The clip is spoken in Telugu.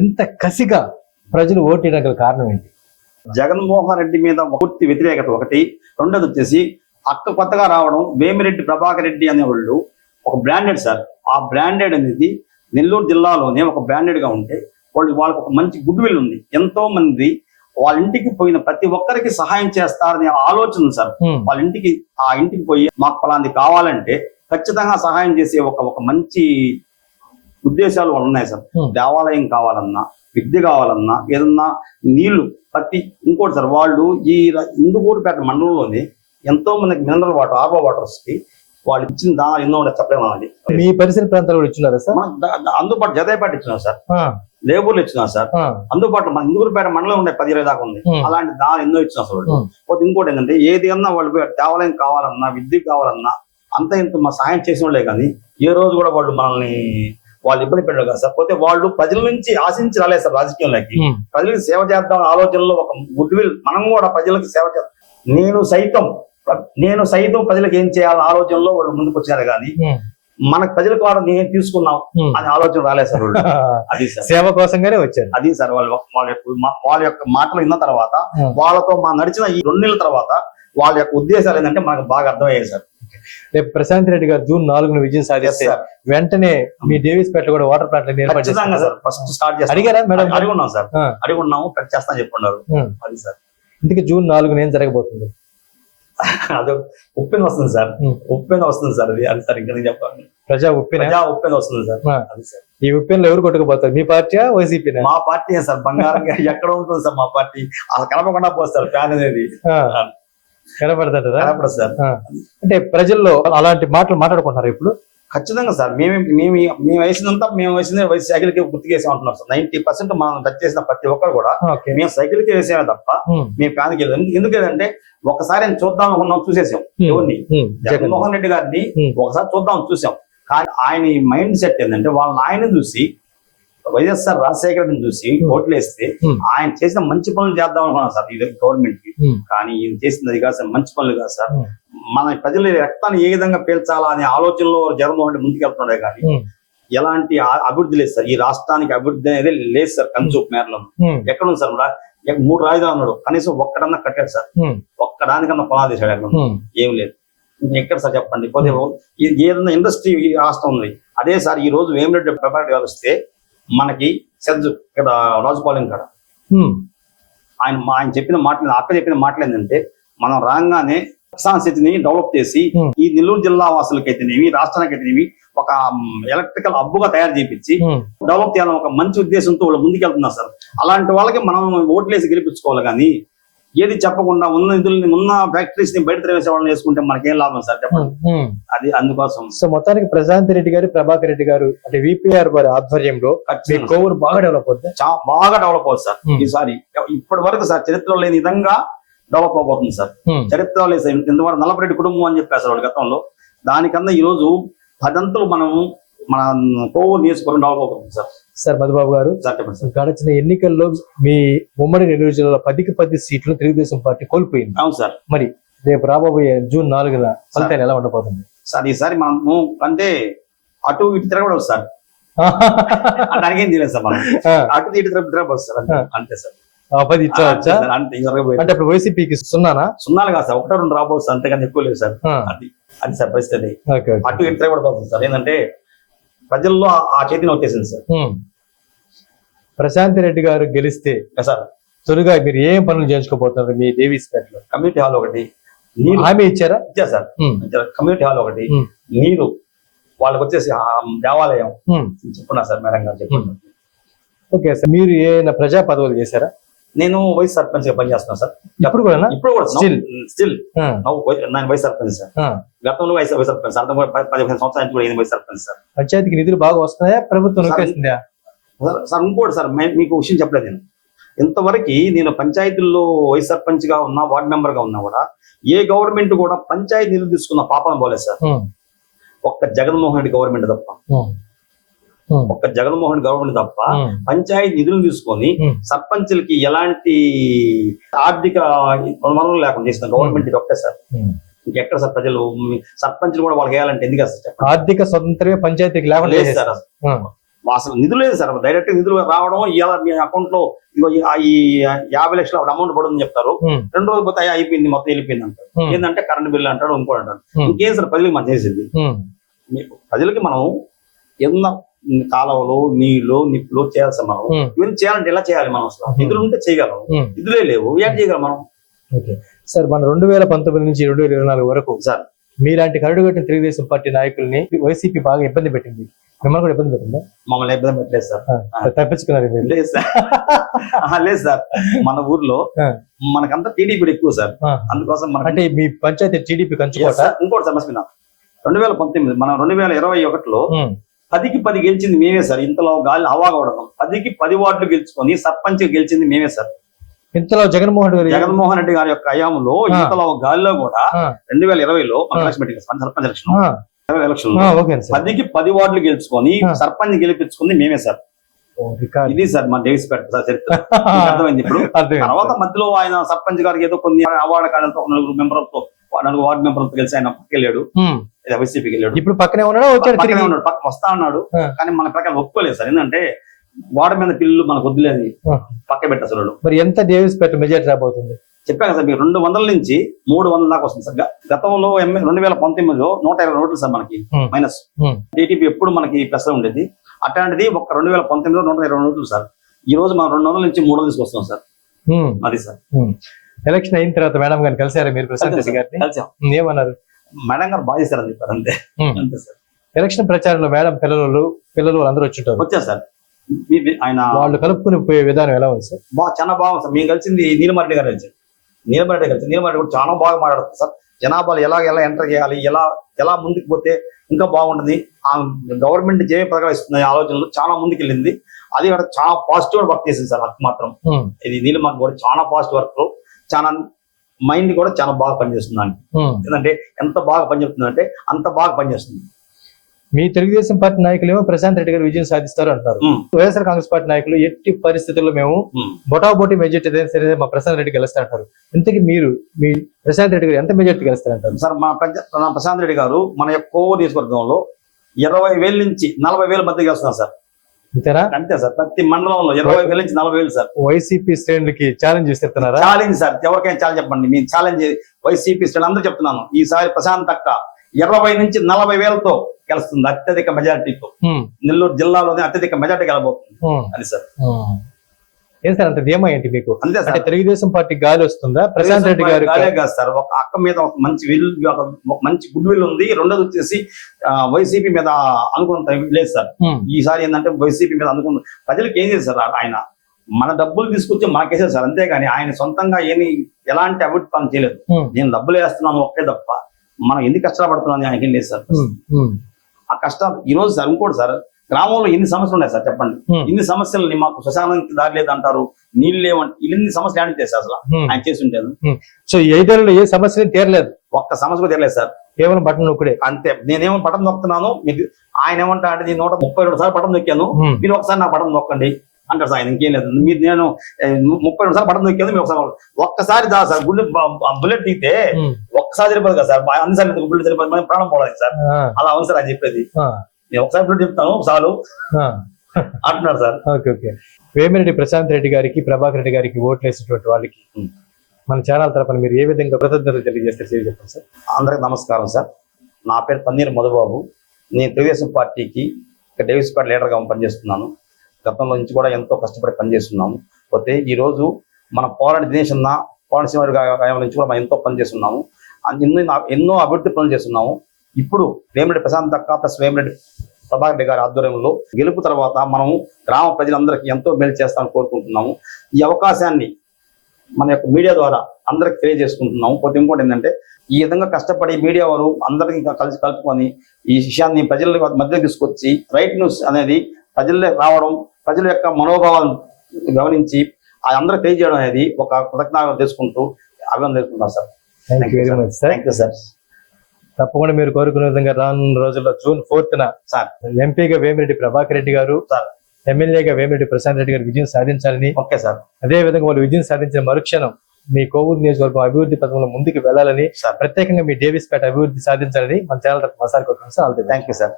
ఇంత కసిగా ప్రజలు ఓటేయడానికి కారణం ఏంటి? జగన్మోహన్ రెడ్డి మీద పూర్తి వ్యతిరేకత ఒకటి. రెండోది వచ్చేసి అక్క కొత్తగా రావడం వేమిరెడ్డి ప్రభాకర్ రెడ్డి అనేవాళ్ళు ఒక బ్రాండెడ్ సార్. ఆ బ్రాండెడ్ అనేది నెల్లూరు జిల్లాలోనే ఒక బ్రాండెడ్ గా ఉంటే వాళ్ళకి ఒక మంచి గుడ్ విల్ ఉంది. ఎంతో మంది వాళ్ళ ఇంటికి పోయిన ప్రతి ఒక్కరికి సహాయం చేస్తారనే ఆలోచన ఉంది సార్. వాళ్ళ ఇంటికి పోయి మాకు ఫలాంది కావాలంటే ఖచ్చితంగా సహాయం చేసే ఒక మంచి ఉద్దేశాలు వాళ్ళు ఉన్నాయి సార్. దేవాలయం కావాలన్నా, విద్య కావాలన్నా, ఏదన్నా నీళ్లు ఇంకోటి సార్, వాళ్ళు ఈ ఇందుకూరుపేట మండలంలోనే ఎంతో మందికి మినరల్ వాటర్, ఆర్వో వాటర్స్ కి వాళ్ళు ఇచ్చిన దాని ఎన్నో చెప్పలేమన్నది. మీ పరిసర ప్రాంతాలు కూడా ఇచ్చినారా సార్? అందుబాటు జదేపేట ఇచ్చినాం సార్, లేబూర్లు ఇచ్చినాం సార్. అందుబాటులో మన ఇందుకూరుపేట మండలం ఉండే 10-20 దాకా ఉంది. అలాంటి దాని ఎన్నో ఇచ్చినాం సార్ వాళ్ళు. ఇంకోటి ఏంటంటే ఏది అన్నా వాళ్ళు దేవాలయం కావాలన్నా, విద్య కావాలన్నా అంత ఇంత మా సాయం చేసిన వాళ్ళే కానీ ఏ రోజు కూడా వాళ్ళు ఇబ్బంది పెట్టారు కదా సార్. పోతే వాళ్ళు ప్రజల నుంచి ఆశించి రాలేదు సార్ రాజకీయంలోకి. ప్రజలకు సేవ చేద్దాం ఆలోచనలో ఒక గుడ్ విల్, మనం కూడా ప్రజలకు సేవ చేద్దాం, నేను సైతం ప్రజలకు ఏం చేయాలని ఆలోచనలో వాళ్ళు ముందుకు వచ్చారు కానీ మనకు ప్రజలకు కూడా నేను తీసుకున్నాం అనే ఆలోచన రాలేదు సార్ వాళ్ళు. అది సార్ సేవ కోసంగానే వచ్చారు. అది సార్ వాళ్ళ యొక్క మాటలు విన్న తర్వాత, వాళ్ళతో నడిచిన ఈ 2 నెలల తర్వాత వాళ్ళ యొక్క ఉద్దేశాలు ఏంటంటే మనకు బాగా అర్థమయ్యాయి సార్. రేపు ప్రశాంత్ రెడ్డి గారు జూన్ 4న విజయం సాధిస్తే వెంటనే మీ డేవిస్పేట కూడా వాటర్ ప్లాంట్ ఏర్పాటు చేస్తాం సార్. ఫస్ట్ స్టార్ట్ చేస్తాం. అడిగారా మేడం? అడుగున్నాం సార్, అడుగున్నాము, చేస్తాను చెప్పున్నారు. అది సార్. ఇందుకే జూన్ 4న ఏం జరగబోతుంది? అది ఉప్పెన వస్తుంది సార్, ఉప్పెన వస్తుంది సార్. అది సార్ ఇంకా చెప్పాలి, ప్రజా ఉప్పెన వస్తుంది సార్. అది సార్. ఈ ఉప్పెనలో ఎవరు కొట్టుకుపోతారు? మీ పార్టీ, వైసీపీ? మా పార్టీ సార్. బంగారంగా ఎక్కడ ఉంటుంది సార్ మా పార్టీ. అసలు కలపకుండా పోస్తారు ఫ్యాన్ అనేది. కనపడతారా? కనపడదు సార్. అంటే ప్రజల్లో అలాంటి మాటలు మాట్లాడుకుంటున్నారు ఇప్పుడు? ఖచ్చితంగా సార్. మేము వేసింది సైకిల్కి గుర్తుకేసే ఉంటున్నారు సార్. 90% మనం టచ్ చేసిన ప్రతి ఒక్కరు కూడా మేము సైకిల్కి వేసేమే తప్ప మేము ఫ్యాన్కి వెళ్ళాం. ఎందుకంటే ఒకసారి చూద్దాం అనుకున్నాం, చూసేసాం. ఎవరిని? జగన్మోహన్ రెడ్డి గారిని ఒకసారి చూసాం. కానీ ఆయన మైండ్ సెట్ ఏంటంటే వాళ్ళ ఆయన చూసి, వైఎస్ఆర్ రాజశేఖర రెడ్డిని చూసి ఓట్లు వేస్తే ఆయన చేసిన మంచి పనులు చేద్దాం అనుకున్నాం సార్ ఈ గవర్నమెంట్ కి. కానీ ఈయన చేసినది కాదు సార్, మంచి పనులు కాదు సార్. మన ప్రజల రక్తాన్ని ఏ విధంగా పేల్చాలా అనే ఆలోచనలో జగన్మోహన్ రెడ్డి ముందుకెళ్తున్నాడే కానీ ఎలాంటి అభివృద్ధి లేదు సార్. ఈ రాష్ట్రానికి అభివృద్ధి అనేది లేదు సార్. కంచూపు మేరలో ఎక్కడ ఉంది సార్? 3 రాజధానులు అన్నాడు, కనీసం ఒక్కడన్నా కట్టాడు సార్. ఒక్కడానికన్నా పునాది చేశాడు. ఎక్కడ ఏం లేదు. ఎక్కడ సార్ చెప్పండి? పోతే ఏదన్నా ఇండస్ట్రీ రాష్ట్రం ఉంది. అదే సార్ ఈ రోజు వేమిరెడ్డి ప్రభాకర్ గారు వస్తే మనకి సెజ్ ఇక్కడ రాజుపాలెం కాడ ఆయన చెప్పిన మాటలు, అక్క చెప్పిన మాటలు ఏంటంటే మనం రాగానే కిసాన్ స్థితిని డెవలప్ చేసి ఈ నెల్లూరు జిల్లా వాసులకైతేనేమి, రాష్ట్రానికైతేనేమి ఒక ఎలక్ట్రికల్ హబ్బుగా తయారు చేయించి డెవలప్ చేయాలని ఒక మంచి ఉద్దేశంతో వాళ్ళు ముందుకెళ్తున్నారు సార్. అలాంటి వాళ్ళకి మనం ఓట్లేసి గెలిపించుకోవాలి కానీ ఏది చెప్పకుండా ఉన్న నిధుల్ని, ఉన్న ఫ్యాక్టరీస్ ని బయట తరివేసే వాళ్ళని వేసుకుంటే మనకేం లాభం సార్ చెప్పండి? అది అందుకోసం. సో మొత్తానికి ప్రశాంత్ రెడ్డి గారు, ప్రభాకర్ రెడ్డి గారు అంటే విపిఆర్ వారి ఆధ్వర్యంలో కోవూరు బాగా డెవలప్ అవుతుంది. బాగా డెవలప్ అవుతుంది సార్ ఈసారి. ఇప్పటి వరకు సార్ చరిత్రలో లేని విధంగా డెవలప్ అవబోతుంది సార్. చరిత్రలో లేదు సార్. ఇంతవరకు నల్లపరెడ్డి కుటుంబం అని చెప్పారు సార్ వాళ్ళు గతంలో. దానికన్నా ఈ రోజు 10 అంతలు మన కోవూరు నియోజకవర్గం డెవలప్ అవుతుంది సార్. సార్ మధుబాబు గారు, గడిచిన ఎన్నికల్లో మీ ఉమ్మడి నెల్లూరు జిల్లాలో 10కి 10 సీట్లు తెలుగుదేశం పార్టీ కోల్పోయింది. అవును సార్. మరి రేపు రాబోయే జూన్ 4న ఫలితాలు ఎలా ఉండబోతుంది సార్? ఈసారి మనము అంటే అటు ఇటు తిరగబడదు సార్. దానికి ఏం తెలియదు సార్. మనం అటు ఇటు తిరగబడదు సార్, అంతే సార్. అంటే ఇప్పుడు వైసీపీకి 0 కాదు సార్, 1-2 రాబోతుంది, అంతేగాని ఎక్కువ లేదు సార్. అది సార్ పరిస్థితి. అటు ఇటు తిరగబడిపోతుంది సార్. ఏంటంటే ప్రజల్లో ఆ చైతన్యం వచ్చేసింది సార్. ప్రశాంత్ రెడ్డి గారు గెలిస్తే సార్ త్వరగా మీరు ఏం పనులు చేయించుకోబోతున్నారు? మీ డేవిస్పేటలో కమ్యూనిటీ హాల్ ఒకటి హామీ ఇచ్చారా? ఇచ్చారు సార్. కమ్యూనిటీ హాల్ ఒకటి, నీరు, వాళ్ళకి వచ్చేసి దేవాలయం చెప్పున్నా సార్. మేడం గారు చెప్పున్నారు. Okay sir. మీరు ఏమైనా ప్రజా పదవులు చేశారా? నేను వైస్ సర్పంచ్ గా పనిచేస్తున్నాను సార్. ఇప్పుడు కూడా స్టిల్ నేను వైస్ సర్పంచ్ సార్. గతంలో వైస్ సర్పంచ్ సార్. 15 సంవత్సరాల నుంచి వైస్ సర్పంచ్ సార్. పంచాయతీకి నిధులు బాగా వస్తున్నాయా? ప్రభుత్వం సార్ ఇంకోటి సార్, మీకు విషయం చెప్పలేదు. నేను ఇంతవరకు నేను పంచాయతీల్లో వైస్ సర్పంచ్ గా ఉన్నా, వార్డు మెంబర్ గా ఉన్నా కూడా ఏ గవర్నమెంట్ కూడా పంచాయతీ నిధులు తీసుకున్న పాపం పోలేదు సార్. ఒక్క జగన్మోహన్ రెడ్డి గవర్నమెంట్ తప్ప, పంచాయతీ నిధులు తీసుకొని సర్పంచులకి ఎలాంటి ఆర్థిక వనరులు లేకుండా చేసిన గవర్నమెంట్ ఇది ఒకటే సార్. ఇంకెక్కడ సార్? ప్రజలు సర్పంచులు కూడా వాళ్ళకి వేయాలంటే ఎందుకు సార్? ఆర్థిక స్వతంత్రమే పంచాయతీకి లేకుండా సార్. అసలు నిధులు లేదు సార్, డైరెక్ట్ నిధులు రావడం ఇవాళ మీ అకౌంట్ లో ఇగో ఈ 50 లక్షల అమౌంట్ పడుతుందని చెప్తారు, 2 రోజులు పోతే అయిపోయింది మొత్తం వెళ్ళిపోయింది అంటారు. ఏంటంటే కరెంట్ బిల్లు అంటాడు, ఇంకోటి అంటాడు. ఇంకేం సార్ ప్రజలకు మనం చేసింది? ప్రజలకి మనం ఏదన్నా కాలువలు, నీళ్లు, నిప్పులు చేయాల్సి మనం ఇవన్నీ చేయాలంటే ఎలా చేయాలి? మనం అసలు నిధులు ఉంటే చేయగలం, నిధులే లేవు, ఏం చేయగలం మనం? సార్ మన 2019 నుంచి 2024 వరకు సార్ మీలాంటి కరడుగట్టిన తెలుగుదేశం పార్టీ నాయకుల్ని వైసీపీ బాగా ఇబ్బంది పెట్టింది, మిమ్మల్ని కూడా ఇబ్బంది పెట్టిందా? మమ్మల్ని ఇబ్బంది పెట్టలేదు సార్, తప్పించుకున్నారు మీరు? లేదు సార్, లేదు సార్. మన ఊర్లో మనకంతా టీడీపీ ఎక్కువ సార్, అందుకోసం అంటే మీ పంచాయతీ టీడీపీ కంచుకోట. ఇంకోటి సార్ మర్చిపోయినా, 2019 మనం 2021లో 10కి 10 గెలిచింది మేమే సార్. ఇంతలో గాలి హవా కొడతాం, 10కి 10 వార్డులు గెలుచుకొని సర్పంచ్ గెలిచింది మేమే సార్. ఇంతలో జగన్మోహన్ రెడ్డి గారి యొక్క హయాంలో ఇంతలో గాలిలో కూడా 2020లో సర్పంచ్ ఎలక్షన్ 10కి 10 వార్డులు గెలుచుకొని సర్పంచ్ గెలిపించుకుంది మేమే సార్. ఇది సార్ మా డేవిస్పేట చరిత్ర. అర్థమైంది ఇప్పుడు. తర్వాత మధ్యలో ఆయన సర్పంచ్ గారికి ఏదో కొన్ని అవార్డు కాడంతో 4 మెంబర్లతో 4 వార్డు మెంబర్లతో కలిసి ఆయన పక్కకెళ్ళాడు, వైసీపీకి వెళ్ళాడు. ఇప్పుడు పక్కనే ఉన్నాడు, పక్క వస్తా ఉన్నాడు. కానీ మన ప్రకారం ఒప్పుకోలేదు సార్, ఎందుకంటే వార్డు మీద పిల్లలు మనకు వద్దులేదు, పక్క పెట్టేసారు. మరి ఎంత డేవిస్పేట మెజారిటీ రాబోతుంది? చెప్పాను సార్ మీకు, 200 నుంచి 300 దాకా వస్తుంది సార్. గతంలో 2019లో 120 ఓట్లు సార్ మనకి మైనస్. టీడీపీ ఎప్పుడు మనకి ప్లస్ ఉండేది, అట్లాంటిది ఒక 2019లో 120 ఓట్లు సార్. ఈ రోజు మనం 200 నుంచి 300 తీసుకొస్తాం సార్. అది సార్. ఎలక్షన్ అయిన తర్వాత మేడం గారిని కలిసారా మీరు? ప్రశాంత్ రెడ్డి గారిని కలిసాం. ఏమన్నారు? మేడం గారు బాగా చేశారని చెప్పారు, అంతే అంతే సార్. ఎలక్షన్ ప్రచారంలో మేడం పిల్లలు అందరూ వచ్చుంటారు. వచ్చారు సార్. ఆయన వాళ్ళు కలుపుకుని పోయే విధానం ఎలా ఉంది సార్? చాలా బాగుంది సార్. మేము కలిసింది నీలమరెడ్డి గారు కలిసి, నీలమరెడ్డి కూడా చాలా బాగా మాట్లాడుతుంది సార్. జనాభాలు ఎలా ఎంటర్ చేయాలి, ఎలా ముందుకు పోతే ఇంకా బాగుంటుంది, ఆ గవర్నమెంట్ జే పథకాలు ఇస్తుంది ఆలోచనలు చాలా ముందుకు వెళ్ళింది. అది కూడా చాలా పాజిటివ్ వర్క్ చేసింది సార్. నాకు మాత్రం ఇది నీలమరెడ్డి కూడా చాలా పాజిటివ్ వర్క్, చాలా మైండ్ కూడా చాలా బాగా పనిచేస్తుంది. ఎందుకంటే ఎంత బాగా పనిచేస్తుంది అంటే అంత బాగా పనిచేస్తుంది. మీ తెలుగుదేశం పార్టీ నాయకులు ఏమో ప్రశాంత్ రెడ్డి గారు విజయం సాధిస్తారు అంటారు. వైఎస్ఆర్ కాంగ్రెస్ పార్టీ నాయకులు ఎట్టి పరిస్థితుల్లో మేము బొటాబోటీ మెజార్టీ సరే మా ప్రశాంత్ రెడ్డి గెలుస్తారంటారు. ఇంతకీ మీరు మీ ప్రశాంత్ రెడ్డి గారు ఎంత మెజార్టీ గెలుస్తారంటారు? సార్ మా ప్రశాంత్ రెడ్డి గారు మన యొక్క కోవూరు నియోజకవర్గంలో 20,000 నుంచి 40,000 మధ్య గెలుస్తున్నారు సార్. అంతేనా? అంతే సార్. ప్రతి మండలంలో 20,000 నుంచి 40,000 సార్. వైసీపీ శ్రేణులకి ఛాలెంజ్ ఇస్తున్నారా? ఛాలెంజ్ సార్, ఎవరికైనా ఛాలెంజ్ చెప్పండి. మీ ఛాలెంజ్ వైసీపీ శ్రేణులు అందరూ చెప్తున్నాను, ఈసారి ప్రశాంత్ అక్క 20 నుంచి 40,000తో గెలుస్తుంది, అత్యధిక మెజారిటీతో. నెల్లూరు జిల్లాలోనే అత్యధిక మెజారిటీ గెలబోతుంది. అది సార్. ఏం సార్ అంత ధీమా ఏంటి మీకు? అంతే సార్. తెలుగుదేశం పార్టీ గాలి వస్తుందా? ప్రశాంత్ రెడ్డి గారు కాదు సార్, ఒక అక్క మీద ఒక మంచి గుడ్ విల్ ఉంది. రెండోది వచ్చేసి వైసీపీ మీద అనుకున్నంత లేదు సార్. ఈసారి ఏంటంటే వైసీపీ మీద అనుకున్న ప్రజలకు ఏం చేశారు, ఆయన మన డబ్బులు తీసుకొచ్చి మాకేసారు సార్, అంతేగాని ఆయన సొంతంగా ఎలాంటి అభివృద్ధి పని చేయలేదు. నేను డబ్బులు వేస్తున్నాను ఒకే తప్ప మనం ఎందుకు కష్టపడుతున్నాను ఆయనకేం లేదు సార్. ఆ కష్టాలు ఈ రోజు సార్. ఇంకోటి సార్, గ్రామంలో ఎన్ని సమస్యలు ఉన్నాయి సార్ చెప్పండి. ఇన్ని సమస్యలని మాకు శ్మశానానికి దారి లేదు అంటారు, నీళ్ళు లేవంటే ఇన్ని సమస్యలు ఏం చేస్తారు అసలు ఆయన చేసి ఉంటాను. సో ఈ 5 ఏళ్ళలో ఏ సమస్య తీరలేదు, ఒక్క సమస్య తీరలేదు సార్. కేవలం బటన్ నొక్కడే అంతే. నేనేమో బటన్ నొక్కుతున్నాను, ఆయన ఏమంటా అంటే నేను 132 సార్లు బటన్ నొక్కాను, మీరు ఒకసారి నా బటన్ నొక్కండి అంటారు సార్. ఆయన ఇంకేం లేదు, మీరు నేను 32 సార్లు బటన్ నొక్కాను, మీరు ఒక్కసారి దా సార్. గుండె బుల్లెట్ దిగితే ఒక్కసారి సరిపోదు కదా సార్, అన్నిసార్లు బుల్లెట్ సరిపోదు, ప్రాణం పోవాలి సార్. అలా అవును సార్ అని చెప్పేది. నేను ఒకసారి బుల్లెట్ చెప్తాను చాలు అంటున్నారు sir. Okay okay. Vemireddy Prashant Reddy గారికి, ప్రభాకర్ రెడ్డి గారికి ఓట్లు వేసినటువంటి వాళ్ళకి మన ఛానల్ తరపున మీరు ఏ విధంగా కృతజ్ఞతలు తెలియజేస్తారు చెప్పండి సార్. అందరికి నమస్కారం సార్. నా పేరు తన్నీరు మధుబాబు. నేను తెలుగుదేశం పార్టీకి డేవిస్పేట లీడర్గా పనిచేస్తున్నాను. గతంలో నుంచి కూడా ఎంతో కష్టపడి పనిచేస్తున్నాము. పోతే ఈ రోజు మన పోరాడి దినేష్ అన్న, కోనసీమ నుంచి కూడా మనం ఎంతో పనిచేస్తున్నాము. ఎన్నో అభివృద్ధి పనులు చేస్తున్నాము. ఇప్పుడు వేమిరెడ్డి ప్రశాంత్ అక్క ప్లస్ వేమిరెడ్డి ప్రభాకర్ రెడ్డి గారి ఆధ్వర్యంలో గెలుపు తర్వాత మనము గ్రామ ప్రజలందరికీ ఎంతో మేలు చేస్తామని కోరుకుంటున్నాము. ఈ అవకాశాన్ని మన యొక్క మీడియా ద్వారా అందరికి తెలియజేసుకుంటున్నాము. పోతే ఇంకోటి ఏంటంటే, ఈ విధంగా కష్టపడి మీడియా వారు అందరికీ కలుపుకొని ఈ విషయాన్ని ప్రజల మధ్య తీసుకొచ్చి రైట్ న్యూస్ అనేది ప్రజల్లో రావడం, ప్రజల యొక్క మనోభావాలను గమనించి అందరూ తెలియజేయడం అనేది ఒక కృతజ్ఞత చేసుకుంటూ అభినందన తెలుపుతున్నాను sir. Thank you very much sir. Thank you sir. తప్పకుండా మీరు కోరుకునే విధంగా రానున్న రోజుల్లో జూన్ 4న సార్ ఎంపీగా వేమిరెడ్డి ప్రభాకర్ రెడ్డి గారు, సార్ ఎమ్మెల్యేగా వేమిరెడ్డి ప్రశాంత్ రెడ్డి గారు విజయం సాధించాలని, ఓకే సార్, అదే విధంగా వాళ్ళు విజయం సాధించిన మరుక్షణం మీ కోవూరు నియోజకవర్గం అభివృద్ధి పథకంలో ముందుకు వెళ్ళాలని, ప్రత్యేకంగా మీ డేవిస్పేట అభివృద్ధి సాధించాలని మన ఛానల్ తరఫున మసారి కోరుకుంటున్నాను సార్. Thank you sir.